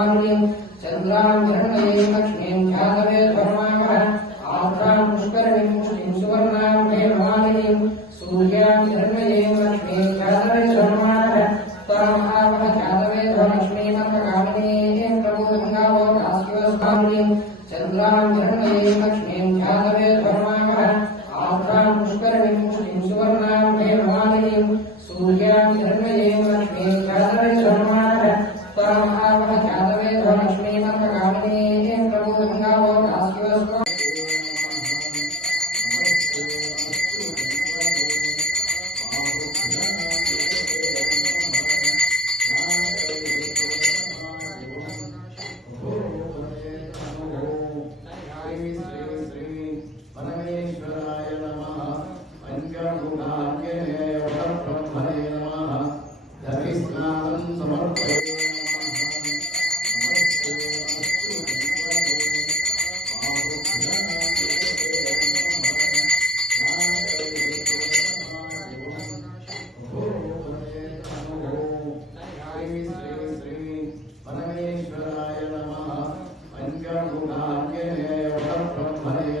चन्द्रां ग्रहणये लक्ष्मीं ध्यानवे धर्मामः आर्द्रां पुष्करणीं पुष्टिं सुवर्णां मेघमालिनीं सूर्यां ग्रहणये लक्ष्मीं ध्यानवे धर्मामः परमावह ध्यानवे धनलक्ष्मीमन्तकामिनीं प्रबोधङ्गावो कास्योस्मामिनीं चन्द्रां ग्रहणये लक्ष्मीं ध्यानवे धर्मामः आर्द्रां पुष्करणीं पुष्टिं सुवर्णां मेघमालिनीं सूर्यां ग्रहणये लक्ष्मीं ध्यानवे धर्मामः परमावह पञ्चमुखाग्ने वरब्रह्मणे